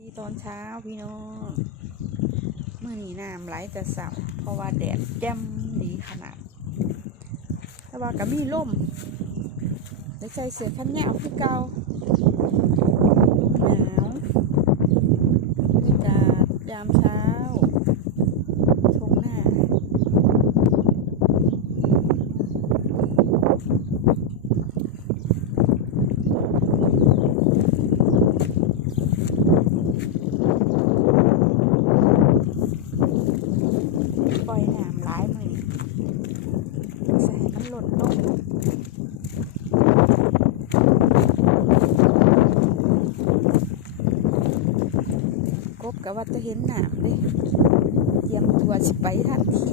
ดีตอนเช้าพี่น้องเมื่อนี้น้ำไหลแต่เสาเพราะว่าแดดแจ่มดีขนาด แต่ว่าก็มีลมได้ใส่เสื้นแขนยาวคือเก่าลมหนาวบรรยากาศยามเช้าทงหน้า ปล่อยน้ำร้ายมือใส่ให้มันหล่นลงกบกับว่าจะเห็นน้ำเลยเตรียมตัวสิไปทันที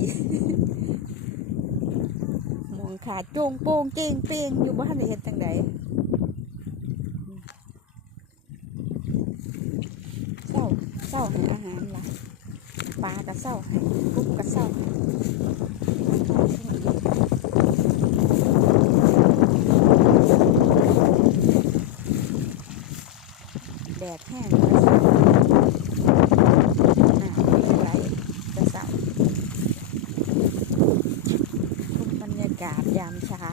มองขาดโจงโป้งเจงเป้งอยู่บ้านได้เห็นจังใดเศร้าเศร้าให้อาหารล่ะปลากระเศร้าให้กุ้งกระเศร้า แดดแห้งกระเศร้าน้ำไหลกระเศร้าบรรยากาศยามเช้า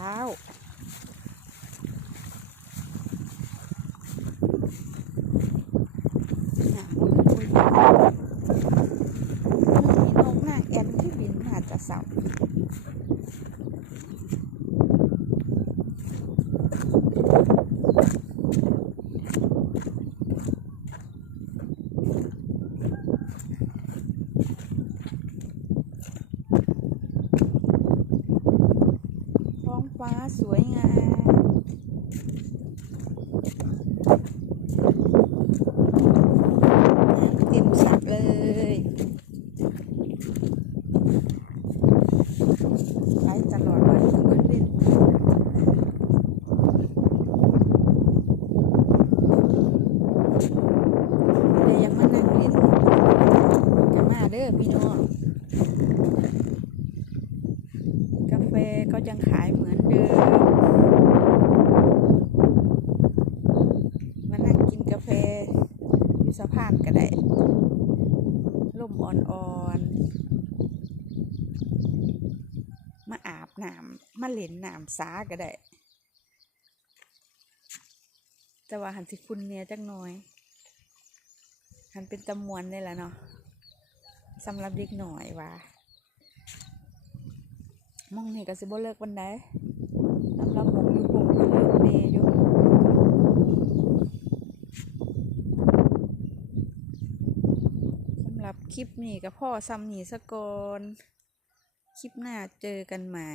น้ำอุ่นอุ่นมีนกนางแอ่นที่บินมาจากเสา สวยงามน้ำเต็มสระเลยไปตลอดวันถึงวันเล่นแต่ยังมานั่งเล่นจะมาเด้อพี่น้องกาแฟก็ยังขายเหมือนเดิม มานั่งกินกาแฟอยู่ สะพานก็ได้ลมอ่อนๆ มาอาบน้ำมาเล่นน้ำสาก็ได้แต่ว่าหันสิคุณเนี่ยจักหน่อย หันเป็นตะมวนได้แล้วเนาะสำหรับเด็กหน่อยว่ามองนี่ก็สิบ่เลิกวันใดสำหรับผมอยู่ผมก็เลิกเนอยู่ สำหรับ คลิปนี้ก็พ่อซ้ำนี้สะกอน คลิปหน้าเจอกันใหม่